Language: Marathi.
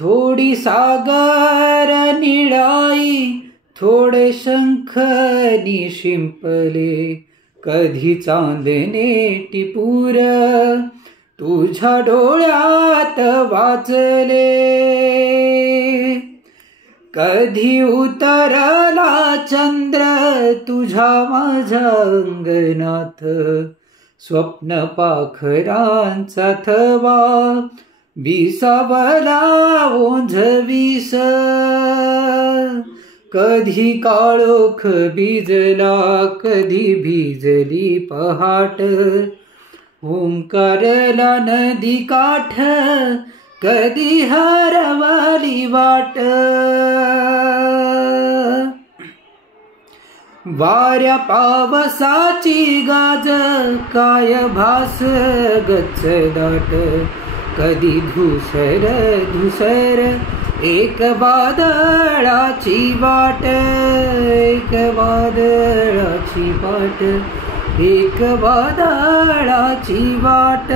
थोडी सागर निळाई, थोडे शंख शिंपले, कधी चांदणे टिपूर तुझ्या डोळ्यात वाचले, कधी उतरला चंद्र तुझ्या माझ्या अंगणात, स्वप्न पाखरांचा थवा विसावला ओंझवीस, कधी काळोख भिजला, कधी भिजली पहाट, ओंकारला नदी काठ, कधी हरवली वाट, वाऱ्या पावसाची गाज काय भास गच्च दाट, कधी धुसर धुसर एक वादळाची वाट, एक वादळाची वाट, एक वादळाची वाट.